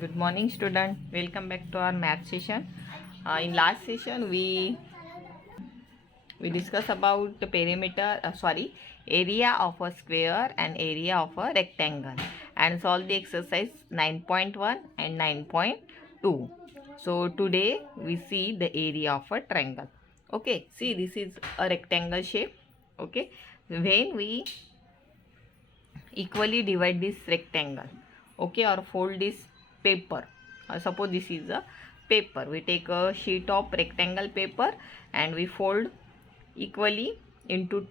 Good morning, student. Welcome back to our math session. In last session, we discussed about the perimeter. Area of a square and area of a rectangle, and solve the exercise 9.1 and 9.2. So today we see the area of a triangle. Okay. See, this is a rectangle shape. Okay. When we equally divide this rectangle, okay, or fold this paper, suppose this is a paper, we take a sheet of rectangle paper and we fold equally into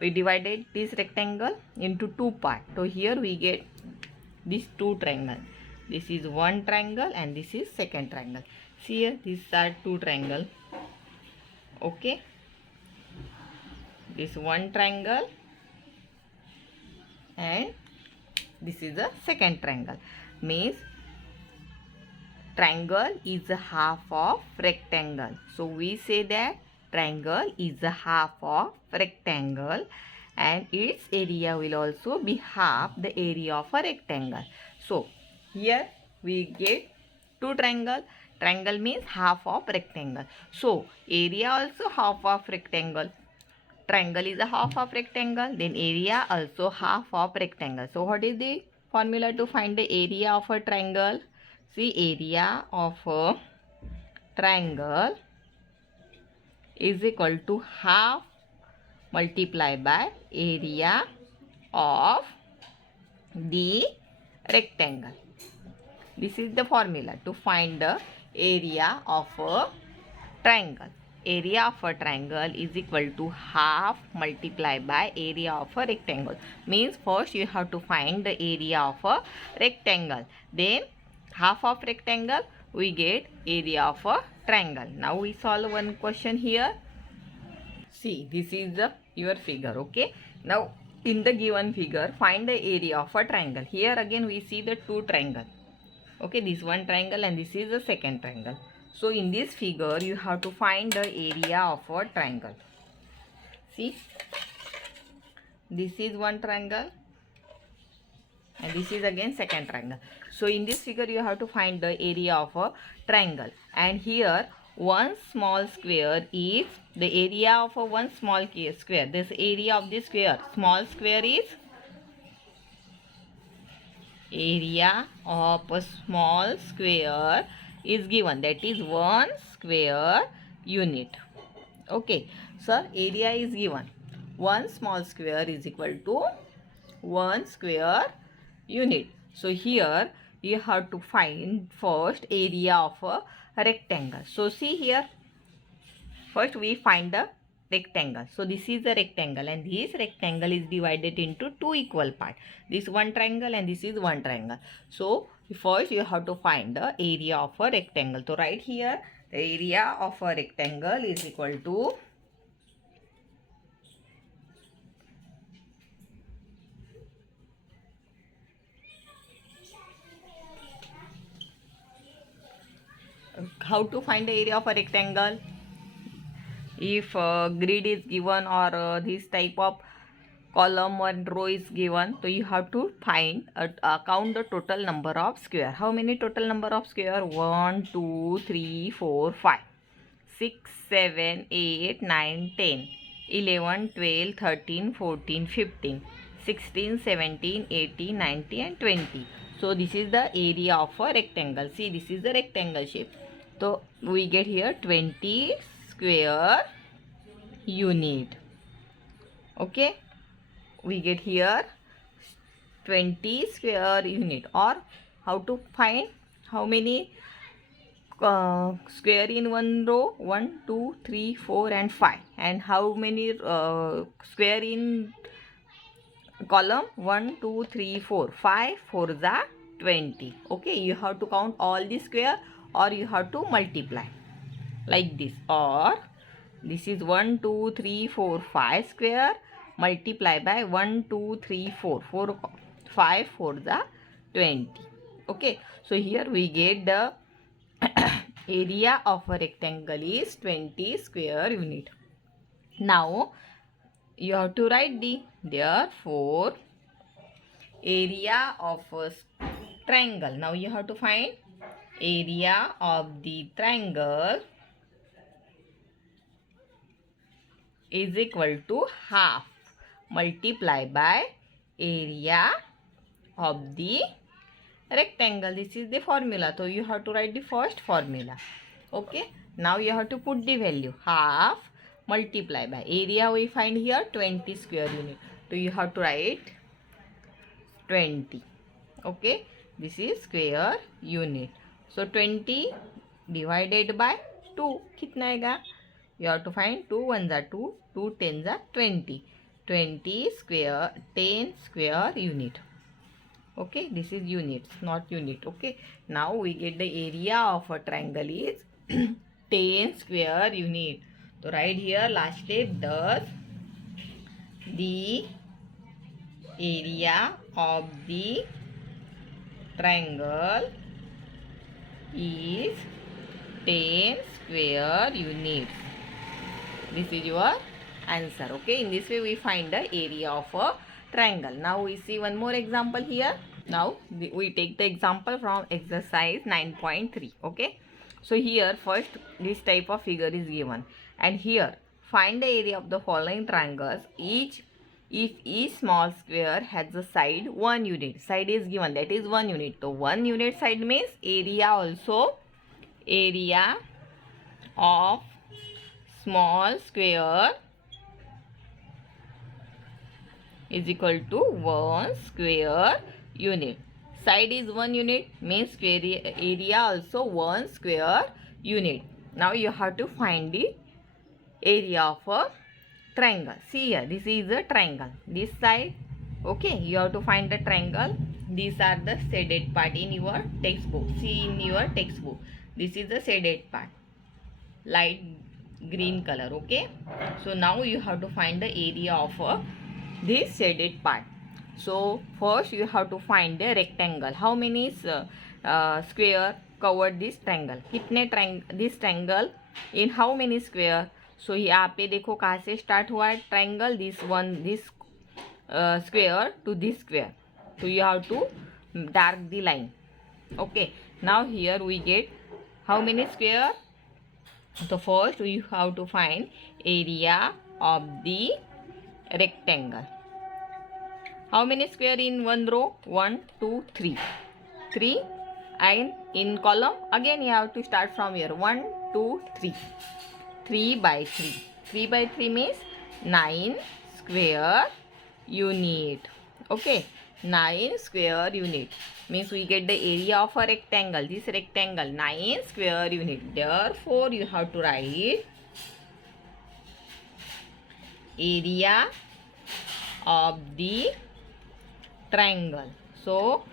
we divided this rectangle into two parts. So here we get these two triangle. This is one triangle and this is second triangle. See here, these are two triangle. Okay, this one triangle and this is the second triangle. Means triangle is a half of rectangle. So we say that triangle is a half of rectangle and its area will also be half the area of a rectangle. So here we get two triangle. Triangle means half of rectangle. So area also half of rectangle. Triangle is a half of rectangle, then area also half of rectangle. So what is the formula to find the area of a triangle? See, area of a triangle is equal to half multiplied by area of the rectangle. This is the formula to find the area of a triangle. Area of a triangle is equal to half multiplied by area of a rectangle. Means first you have to find the area of a rectangle. Then half of rectangle we get area of a triangle. Now we solve one question here. See, this is your figure. Okay. Now in the given figure find the area of a triangle. Here again we see the two triangle. Okay, this one triangle and this is the second triangle. So in this figure you have to find the area of a triangle. See, this is one triangle and this is again second triangle. So in this figure you have to find the area of a triangle, and here one small square is the area of a one small square. This area of this square, small square, is area of a small square is given, that is 1 square unit. Okay, so area is given, one small square is equal to 1 square unit. So here you have to find first area of a rectangle. So see here, first we find the rectangle. So this is a rectangle and this rectangle is divided into two equal parts. This one triangle and this is one triangle. So first you have to find the area of a rectangle. So right here the area of a rectangle is equal to how to find the area of a rectangle. If grid is given or this type of column or row is given, so you have to find count the total number of square. How many total number of square? 1 2 3 4 5 6 7 8 9 10 11 12 13 14 15 16 17 18 19 and 20. So this is the area of a rectangle. See, this is the rectangle shape. So we get here 20 square unit. Okay, we get here 20 square unit. Or how to find how many square in one row? 1 2 3 4 and 5. And how many square in column? 1 2 3 4 5 4 is 20. Okay, you have to count all the square or you have to multiply like this. Or this is 1 2 3 4 5 square multiply by 1 2 3 4 4 5 4 is 20. Okay, so here we get the area of a rectangle is 20 square unit. Now you have to write the therefore area of a triangle. Now you have to find area of the triangle is equal to half multiply by area of the rectangle. This is the formula. So you have to write the first formula. Okay. Now you have to put the value half multiply by area. We find here 20 square unit. So you have to write 20. Okay. This is square unit. So 20 divided by 2. कितना आएगा? You have to find 2 1s are 2, 2 10s are 20. 20 square 10 square unit. Okay, this is units, not unit. Okay, now we get the area of a triangle is 10 square unit. So right here last step, thus the area of the triangle is 10 square units. This is your answer. Okay, in this way we find the area of a triangle. Now we see one more example here. Now we take the example from exercise 9.3. Okay, so here first this type of figure is given, and here find the area of the following triangles if each small square has a side 1 unit. Side is given, that is 1 unit. So 1 unit side means area also, area of small square is equal to 1 square unit. Side is 1 unit means square area also 1 square unit. Now you have to find the area of a triangle. See here, this is a triangle. This side, okay, you have to find the triangle. These are the shaded part in your textbook. See in your textbook. This is the shaded part, light green color. Okay, so now you have to find the area of this shaded part. So first you have to find the rectangle. How many square covered this triangle? कितने this triangle in how many square? So यहाँ पे देखो कहाँ से start हुआ है triangle, this square to this square. So you have to dark the line. Okay, now here we get how many square? So first we have to find area of the rectangle. How many square in one row? 1 2 3. 3, and in column again you have to start from here. 1 2 3. 3 by 3. 3 by 3 means 9 square unit. Okay, 9 square unit means we get the area of a rectangle. This rectangle 9 square unit. Therefore you have to write area of the triangle. So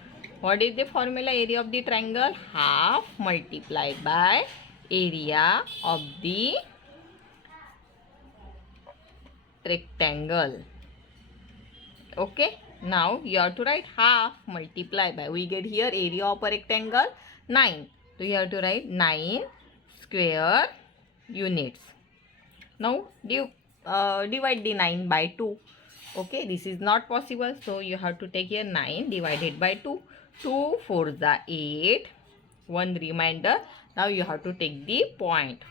what is the formula? Area of the triangle half multiplied by area of the rectangle. Okay, now you have to write half multiply by, we get here area of a rectangle 9. So you have to write 9 square units. Now divide the 9 by 2. Okay, this is not possible, so you have to take here 9 divided by 2. 2 4s are 8, 1 remainder. Now you have to take the point,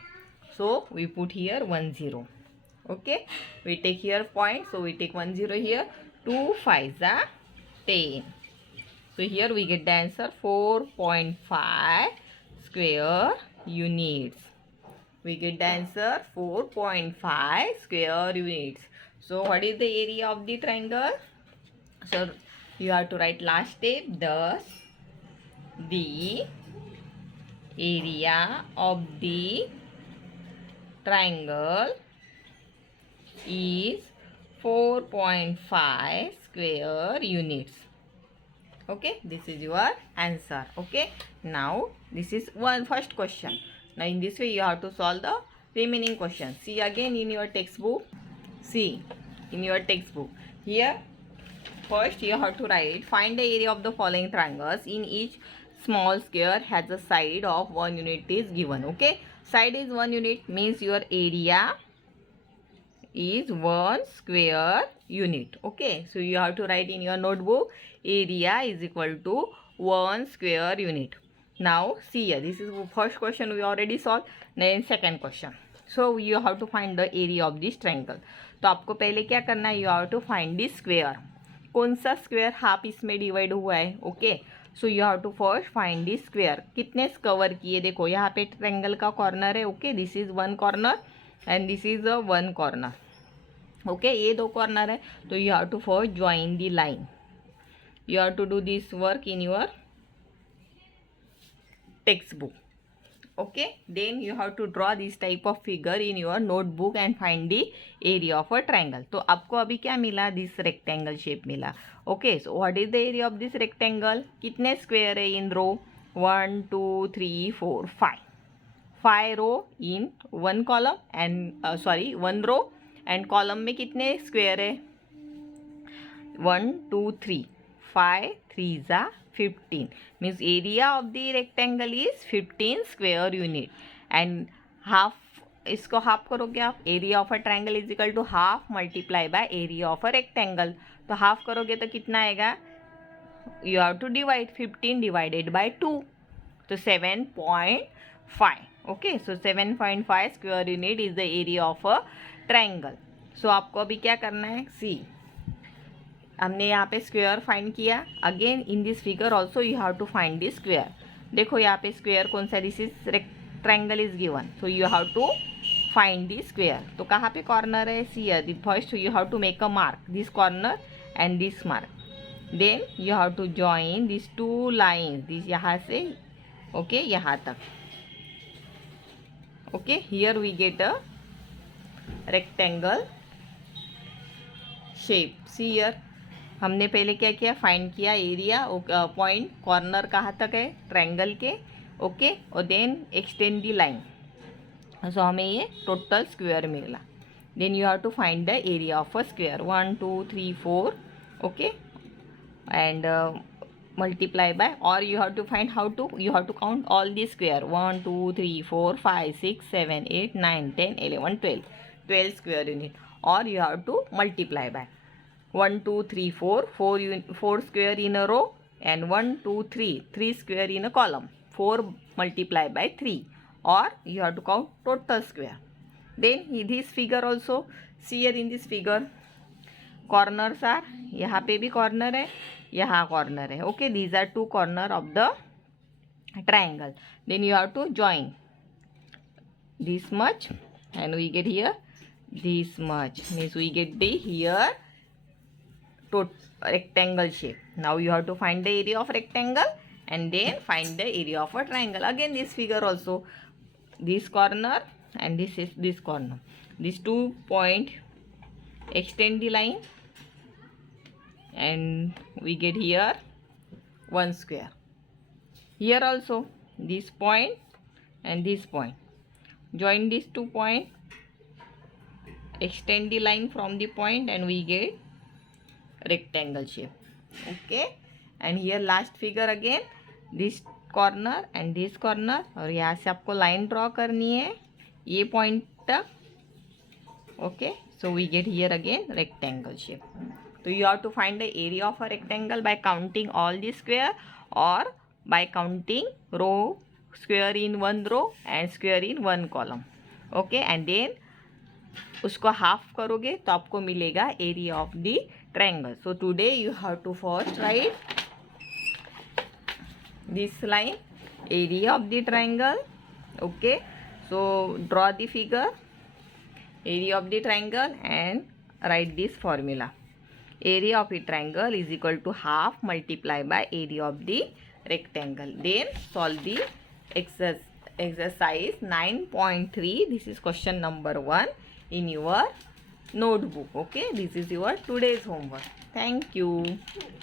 so we put here 1 0. Okay, we take here point, so we take 1 0 here. 2 5s are 10. So here we get the answer 4.5 square units. We get the answer 4.5 square units. So what is the area of the triangle? So you have to write last step. Thus the area of the triangle is 4.5 square units. Okay, this is your answer. Okay, now this is first question. Now in this way you have to solve the remaining questions. See again in your textbook. See in your textbook here, first you have to write find the area of the following triangles in each small square has a side of 1 unit is given. Okay, side is 1 unit means your area is 1 square unit. Okay, so you have to write in your notebook, area is equal to 1 square unit. Now see here, this is first question we already solved. Then second question. So you have to find the area of this triangle. तो आपको पहले क्या करना है, you have to find this square. कौन सा square half इसमें divide हुआ है. Okay, so you have to first find this square. कितने कवर किए, देखो यहाँ पे ट्रायंगल का कॉर्नर है. Okay, this is one corner and this is a one corner. Okay, ये दो कॉर्नर है. तो you have to first join the line. You have to do this work in your text book. Okay, then you have to draw this type of figure in your notebook and find the area of a triangle. तो आपको अभी क्या मिला, this rectangle shape मिला. Okay, so what is the area of this rectangle? कितने square है in row? 1 2 3 4 5. 5 row in one column and one row and column में कितने square है? 1 2 3. 5 3s are 15. Means area of the rectangle is 15 square unit. And half, इसको half करोगे आप, area of a triangle is equal to half multiply by area of a rectangle. तो half करोगे तो कितना आएगा, you have to divide 15 divided by 2. तो 7.5. Okay, so 7.5 square unit is the area of a triangle. So आपको अभी क्या करना है, see, हमने यहाँ पे स्क्वायर फाइंड किया. Again in this figure also you have to find this square. देखो यहाँ पे स्क्वायर कौन सा, this is triangle is given, so you have to find this square. तो कहाँ पे कॉर्नर है, see here, first you have to make a mark, this corner and this mark. Then you have to join this two lines, this यहाँ से okay यहाँ तक. Okay, here we get a rectangle shape. See here, हमने पहले क्या किया, find किया area, point corner कहाँ तक है ट्रायंगल के. ओके, और then extend the line. So हमें ये टोटल स्क्वायर मिला. Then you have to find the area of a square. 1 2 3 4. Okay, and multiply by, और you have to find how to, you have to count all the square. 1 2 3 4 5 6 7 8 9 10 11 12 square unit. और you have to multiply by 1 2 3 4 4 square in a row and 1 2 3 square in a column. 4 multiplied by 3, or you have to count total square. Then this figure also, see here in this figure, corners are, यहाँ पे भी corner है, यहाँ corner है. Okay, these are two corner of the triangle. Then you have to join this much and we get here this much, means we get the here rectangle shape. Now you have to find the area of rectangle and then find the area of a triangle. Again this figure also, this corner and this is this corner, these 2 point extend the line and we get here 1 square. Here also this point and this point, join these 2 point, extend the line from the point and we get rectangle shape. Okay, and here last figure again, this corner and this corner, और यहाँ से आपको line draw करनी है ये point तक. Okay, so we get here again rectangle shape. तो you have to find the area of a rectangle by counting all the square और by counting row, square in one row and square in one column. Okay, and then उसको half करोगे तो आपको मिलेगा area of the triangle. So today you have to first write this line, area of the triangle. Okay, so draw the figure, area of the triangle, and write this formula. Area of a triangle is equal to half multiplied by area of the rectangle. Then solve the exercise 9.3. This is question number 1 in your notebook. Okay, this is your today's homework. Thank you.